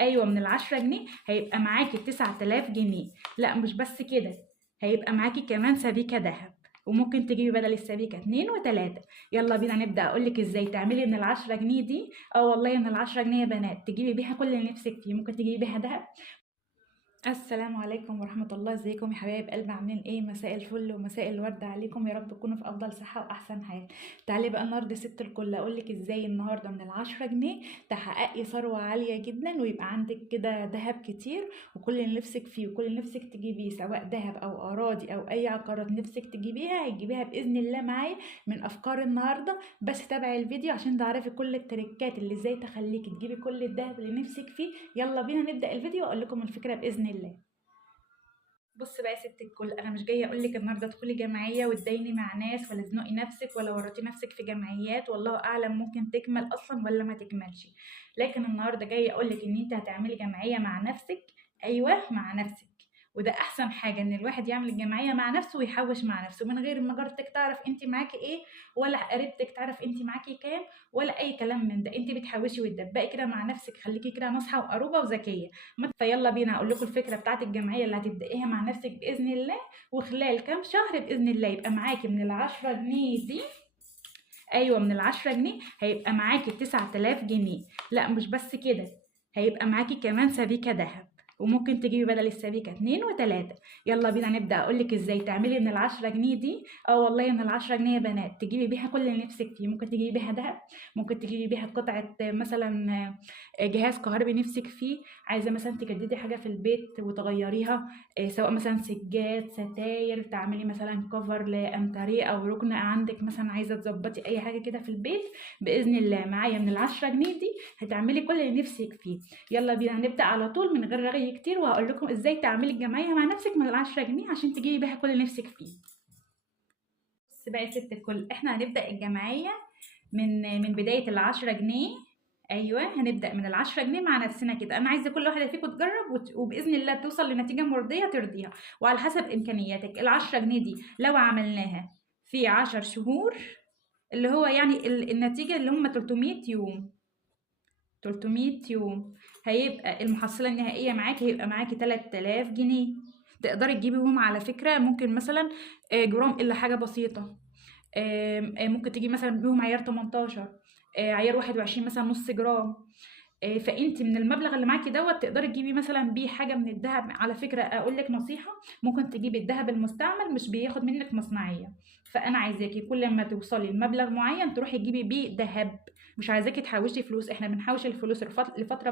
ايوه من ال10 جنيه هيبقى معاكي 9000 جنيه. لا مش بس كده، هيبقى معاكي كمان سبيكه ذهب، وممكن تجيبي بدل السبيكه 2 و3. يلا بينا نبدا. اقولك ازاي تعملي من ال10 جنيه دي. والله من ال10 جنيه يا بنات تجيبي بيها كل اللي نفسك فيه. ممكن تجيبي بيها ذهب. السلام عليكم ورحمة الله. ازيكم يا حبايب قلبي؟ عاملين ايه؟ مساء الفل ومساء الورد عليكم، يا رب تكونوا في افضل صحة واحسن حال. تعالي بقى النهارده ست الكل اقولك ازاي النهارده من ال10 جنيه تحققي ثروة عالية جدا، ويبقى عندك كده ذهب كتير، وكل اللي نفسك فيه وكل اللي نفسك تجيبيه سواء ذهب او اراضي او اي عقارات نفسك تجيبيها هتجيبيها باذن الله معايا من افكار النهارده. بس تابعي الفيديو عشان تعرفي كل التريكات اللي ازاي تخليكي تجيبي كل الذهب اللي نفسك فيه. يلا بينا نبدا الفيديو واقول لكم الفكرة باذن الله. بص بقى يا ست الكل، انا مش جايه اقول لك النهارده ادخلي جمعيه وتديني مع ناس ولا تزنقي نفسك ولا ورطي نفسك في جمعيات، والله اعلم ممكن تكمل اصلا ولا ما تكملش. لكن النهارده جايه اقول لك ان انت هتعملي جمعيه مع نفسك. ايوه مع نفسك. وده احسن حاجه، ان الواحد يعمل الجمعيه مع نفسه ويحوش مع نفسه من غير ما جارتك تعرف انت معاكي ايه، ولا قريبتك تعرف انت معاكي كام، ولا اي كلام من ده. انت بتحوشي وتدبقي كده مع نفسك، خليكي كده ناصحه وقروبه وذكيه. فيلا بينا اقول لكم الفكره بتاعت الجمعيه اللي هتبدايها مع نفسك باذن الله، وخلال كام شهر باذن الله يبقى معاكي من ال10 جنيه دي. ايوه من ال10 جنيه هيبقى معاكي 9000 جنيه. لا مش بس كده، هيبقى معاكي كمان سبيكه ذهب، وممكن تجيبي بدل السبيكه 2 و3. يلا بينا نبدا. اقولك ازاي تعملي من ال10 جنيه دي. والله من ال10 جنيه يا بنات تجيبي بيها كل اللي نفسك فيه. ممكن تجيبي بيها ذهب، ممكن تجيبي بيها قطعه مثلا جهاز كهربي نفسك فيه. عايزه مثلا تجددي حاجه في البيت وتغيريها، سواء مثلا سجاد، ستاير، تعملي مثلا كفر لانتريه او ركن عندك، مثلا عايزه تظبطي اي حاجه كده في البيت. باذن الله معايا من ال10 جنيه دي هتعملي كل اللي نفسك فيه. يلا بينا نبدا على طول من غير رغي كتير، وهقول لكم ازاي تعملي الجمعيه مع نفسك من ال10 جنيه عشان تجيبي بيها كل اللي نفسك فيه. بس بقى يا ست الكل، احنا هنبدا الجمعيه من بدايه ال10 جنيه. ايوه هنبدا من ال10 جنيه مع نفسنا كده. انا عايزه كل واحده فيكم تجرب وباذن الله توصل لنتيجه مرضيه ترضيها، وعلى حسب امكانياتك. ال10 جنيه دي لو عملناها في 10 شهور، اللي هو يعني النتيجه اللي هم 300 يوم، 300 يوم هيبقى المحصله النهائيه معاكي، هيبقى معاكي 3000 جنيه. تقدري تجيبيهم على فكره، ممكن مثلا جرام الا حاجه بسيطه. ممكن تجيبي مثلا بيهم عيار 18، عيار 21 مثلا نص جرام. فانت من المبلغ اللي معاكي دوت تقدري تجيبي مثلا بيه حاجه من الذهب. على فكره اقول لك نصيحه، ممكن تجيبي الذهب المستعمل مش بياخد منك مصنعيه. فانا عايزاكي كل ما توصلي لمبلغ معين تروحي تجيبي بيه ذهب. مش عايزاكي تحوشي فلوس، احنا بنحوش الفلوس لفتره